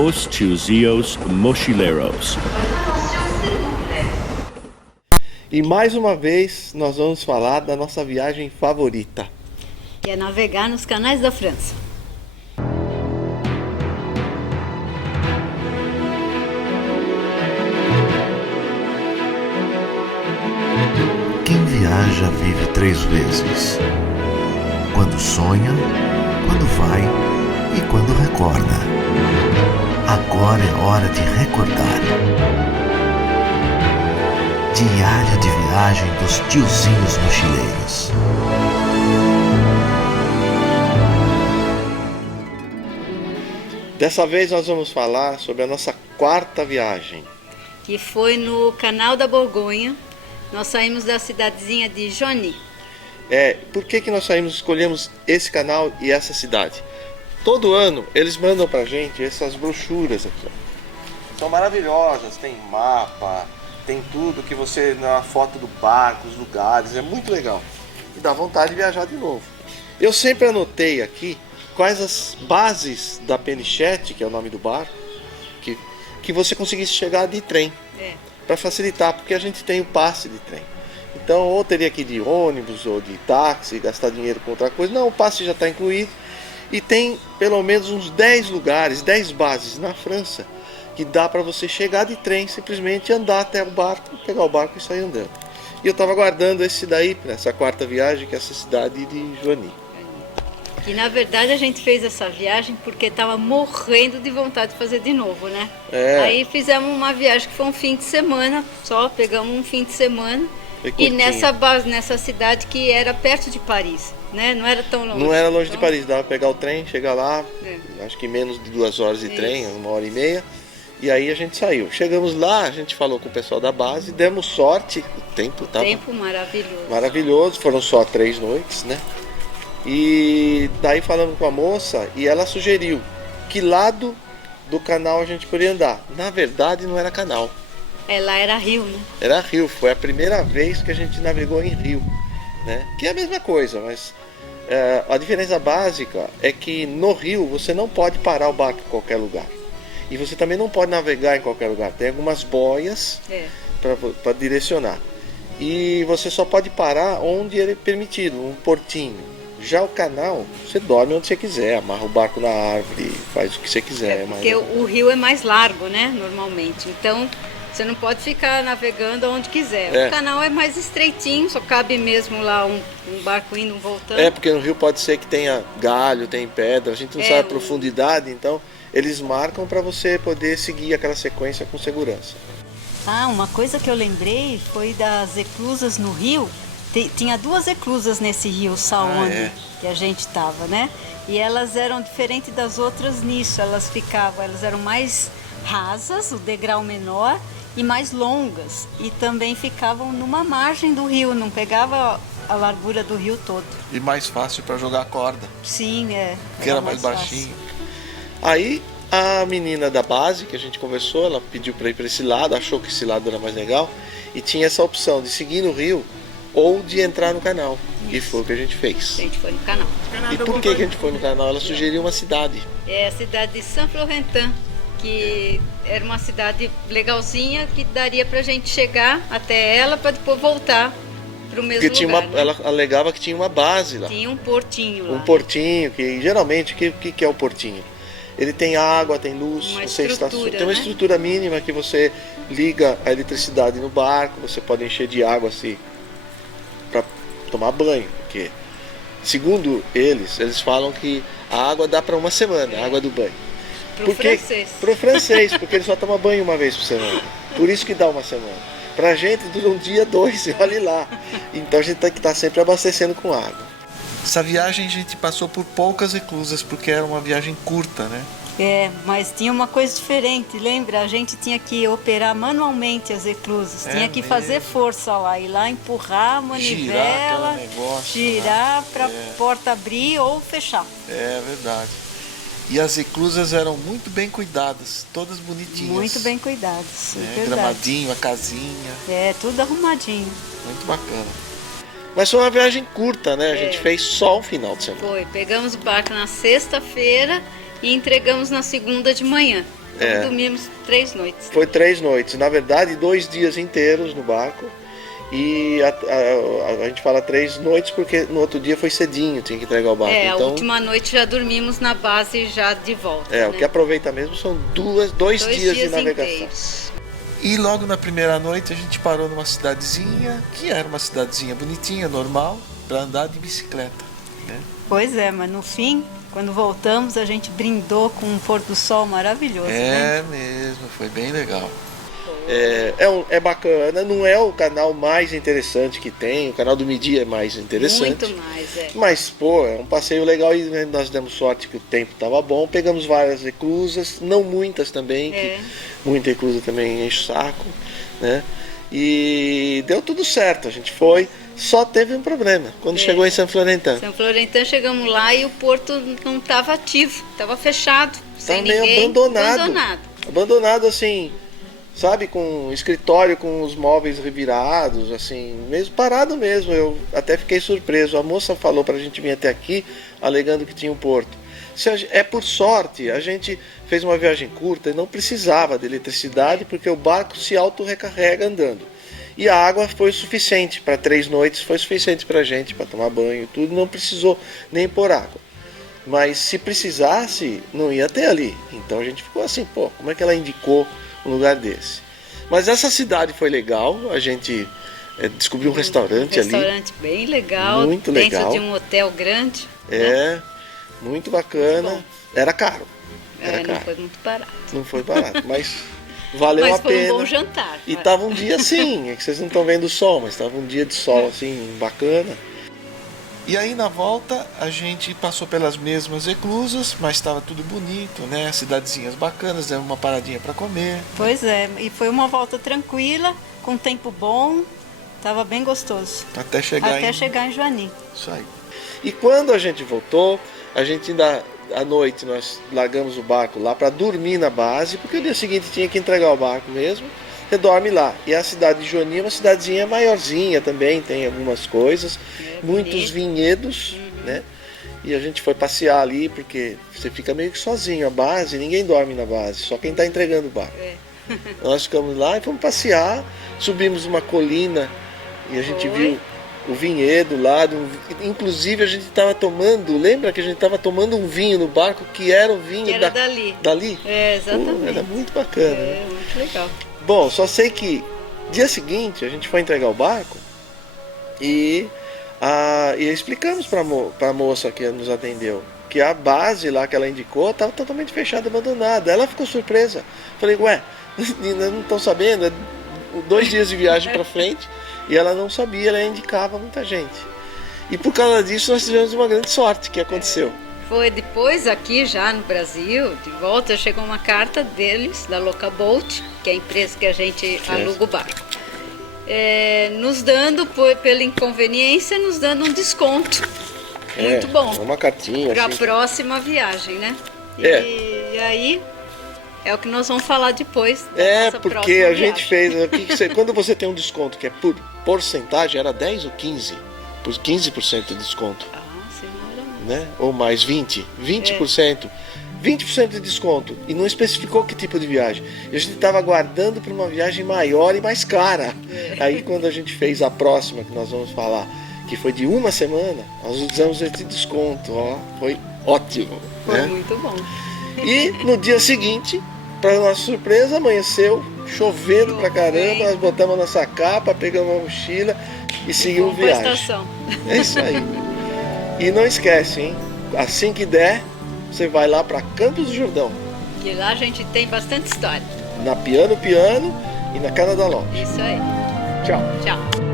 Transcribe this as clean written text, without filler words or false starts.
Os Tiozinhos Mochileiros. E mais uma vez nós vamos falar da nossa viagem favorita. Que é navegar nos canais da França. Quem viaja vive 3 vezes: quando sonha, quando vai e quando recorda. Agora é hora de recordar. Diário de viagem dos Tiozinhos Mochileiros. Dessa vez nós vamos falar sobre a nossa 4ª viagem. Que foi no Canal da Borgonha. Nós saímos da cidadezinha de Joigny. Por que nós escolhemos esse canal e essa cidade? Todo ano eles mandam pra gente essas brochuras aqui, ó. São maravilhosas, tem mapa, tem tudo que você, na foto do barco, os lugares, é muito legal. E dá vontade de viajar de novo. Eu sempre anotei aqui quais as bases da Penichette, que é o nome do barco, que você conseguisse chegar de trem. Para facilitar, porque a gente tem o passe de trem. Então, ou teria que ir de ônibus ou de táxi, gastar dinheiro com outra coisa. Não, o passe já está incluído. E tem pelo menos uns 10 lugares, 10 bases na França, que dá para você chegar de trem, simplesmente andar até o barco, pegar o barco e sair andando. E eu estava aguardando esse daí, para essa 4ª viagem, que é essa cidade de Joigny. E na verdade a gente fez essa viagem porque estava morrendo de vontade de fazer de novo, né? Aí fizemos uma viagem que foi um fim de semana, só pegamos um fim de semana. E nessa base, nessa cidade que era perto de Paris, né? Não era tão longe. Não era longe de Paris, dava para pegar o trem, chegar lá, acho que menos de 2 horas de trem, 1h30. E aí a gente saiu. Chegamos lá, a gente falou com o pessoal da base, demos sorte, o tempo estava... Tempo maravilhoso. Maravilhoso, foram só 3 noites, né? E daí falamos com a moça e ela sugeriu que lado do canal a gente poderia andar. Na verdade não era canal. Lá era rio, né? Era rio, foi a primeira vez que a gente navegou em rio, né? Que é a mesma coisa, mas a diferença básica é que no rio você não pode parar o barco em qualquer lugar. E você também não pode navegar em qualquer lugar. Tem algumas boias para direcionar. E você só pode parar onde ele é permitido, um portinho. Já o canal, você dorme onde você quiser, amarra o barco na árvore, faz o que você quiser. Porque o rio é mais largo, né, normalmente. Então, você não pode ficar navegando onde quiser. O canal é mais estreitinho, só cabe mesmo lá um barco indo, voltando. Porque no rio pode ser que tenha galho, tem pedra, a gente não sabe a profundidade, então eles marcam para você poder seguir aquela sequência com segurança. Uma coisa que eu lembrei foi das eclusas no rio. Tinha 2 eclusas nesse rio Saône que a gente estava, né? E elas eram diferentes das outras nisso, elas eram mais rasas, o degrau menor e mais longas. E também ficavam numa margem do rio, não pegava a largura do rio todo. E mais fácil para jogar corda. Sim, porque era mais baixinho. Aí a menina da base que a gente conversou, ela pediu para ir para esse lado, achou que esse lado era mais legal e tinha essa opção de seguir no rio ou de entrar no canal. Isso. E foi o que a gente fez. A gente foi no canal. E por que a gente foi no canal? Ela sugeriu uma cidade. A cidade de Saint-Florentin, que era uma cidade legalzinha, que daria pra gente chegar até ela para depois voltar pro mesmo porque lugar. Ela alegava que tinha uma base lá. Tinha um portinho lá. Um portinho, que geralmente, o que é o portinho? Ele tem água, tem luz, tem uma estrutura mínima que você liga a eletricidade no barco, você pode encher de água assim para tomar banho, porque segundo eles falam que a água dá para uma semana, a água do banho. Pro francês, porque ele só toma banho uma vez por semana. Por isso que dá uma semana. Pra gente dura um dia, 2, e olha lá. Então a gente tem que estar sempre abastecendo com água. Essa viagem a gente passou por poucas eclusas, porque era uma viagem curta, né? Mas tinha uma coisa diferente, lembra? A gente tinha que operar manualmente as eclusas, tinha que fazer força lá, ir lá empurrar a manivela, girar para a porta abrir ou fechar. É verdade. E as eclusas eram muito bem cuidadas, todas bonitinhas. Muito bem cuidadas, gramadinho, a casinha. Tudo arrumadinho. Muito bacana. Mas foi uma viagem curta, né? A gente fez só um final de semana. Pegamos o barco na sexta-feira e entregamos na segunda de manhã. Então dormimos 3 noites. Foi 3 noites. Na verdade, 2 dias inteiros no barco. E a gente fala 3 noites porque no outro dia foi cedinho, tinha que entregar o barco. A então, última noite já dormimos na base já de volta. o que aproveita mesmo são 2 dias de navegação. Inteiros. E logo na primeira noite a gente parou numa cidadezinha, que era uma cidadezinha bonitinha, normal, para andar de bicicleta, né? Pois é, mas no fim, quando voltamos, a gente brindou com um pôr do sol maravilhoso, né? Mesmo, foi bem legal. É bacana, não é o canal mais interessante que tem, o canal do Midi é mais interessante. Muito mais, Mas, pô, é um passeio legal e nós demos sorte que o tempo estava bom. Pegamos várias reclusas, não muitas também, que muita reclusa também enche o saco, né? E deu tudo certo, a gente foi, só teve um problema, quando chegou em São Florentin. São Florentin, chegamos lá e o porto não estava ativo, estava fechado, sem meio ninguém, abandonado assim, sabe, com escritório com os móveis revirados, assim, mesmo parado mesmo. Eu até fiquei surpreso. A moça falou pra gente vir até aqui, alegando que tinha um porto. Por sorte, a gente fez uma viagem curta e não precisava de eletricidade, porque o barco se auto-recarrega andando. E a água foi o suficiente, para 3 noites foi suficiente pra gente, para tomar banho e tudo, não precisou nem pôr água. Mas se precisasse, não ia ter ali. Então a gente ficou assim, pô, como é que ela indicou um lugar desse? Mas essa cidade foi legal, a gente descobriu um restaurante ali. Um restaurante bem legal, muito dentro legal. de um hotel grande. Muito bacana. Muito era caro. Não foi muito barato. Não foi barato, mas valeu a pena. Mas foi um bom jantar. E tava um dia assim, é que vocês não estão vendo o sol, mas tava um dia de sol assim, bacana. E aí na volta a gente passou pelas mesmas reclusas, mas estava tudo bonito, né? Cidadezinhas bacanas, demos uma paradinha para comer. Pois é, e foi uma volta tranquila, com tempo bom, estava bem gostoso. Até chegar em Joani. Isso aí. E quando a gente voltou, a gente ainda à noite nós largamos o barco lá para dormir na base, porque o dia seguinte tinha que entregar o barco mesmo. Você dorme lá. E a cidade de Joani é uma cidadezinha maiorzinha também, tem algumas coisas, muitos vinhedos, né? E a gente foi passear ali, porque você fica meio que sozinho, a base, ninguém dorme na base, só quem está entregando o barco. Nós ficamos lá e fomos passear, subimos uma colina e a gente viu o vinhedo lá, inclusive a gente estava tomando, lembra que a gente estava tomando um vinho no barco que era o vinho que era dali? Exatamente. Era muito bacana. Né? Muito legal. Bom, só sei que dia seguinte a gente foi entregar o barco e explicamos para a moça que nos atendeu que a base lá que ela indicou estava totalmente fechada, abandonada. Ela ficou surpresa. Falei, ué, não estão sabendo? É 2 dias de viagem para frente e ela não sabia, ela indicava muita gente. E por causa disso nós tivemos uma grande sorte que aconteceu. Foi depois aqui já no Brasil, de volta, chegou uma carta deles, da Locaboat, que é a empresa que a gente aluga o barco. Nos dando, pela inconveniência, nos dando um desconto. Muito bom. Uma cartinha. Para a assim. próxima viagem, né? E aí, é o que nós vamos falar depois. Porque a gente fez... quando você tem um desconto que é por porcentagem, era 10 ou 15? Por 15% de desconto. Né? Ou mais 20%. 20% de desconto. E não especificou que tipo de viagem. A gente estava aguardando para uma viagem maior e mais cara. Aí quando a gente fez a próxima, que nós vamos falar, que foi de 1 semana, nós usamos esse desconto. Foi ótimo. Foi muito bom. E no dia seguinte, para nossa surpresa, amanheceu chovendo pra caramba. Nós botamos a nossa capa, pegamos a mochila e seguimos viagem. É isso aí. E não esquece, hein? Assim que der, você vai lá para Campos do Jordão. E lá a gente tem bastante história. Na Piano e na Canadá Lodge. Isso aí. Tchau. Tchau.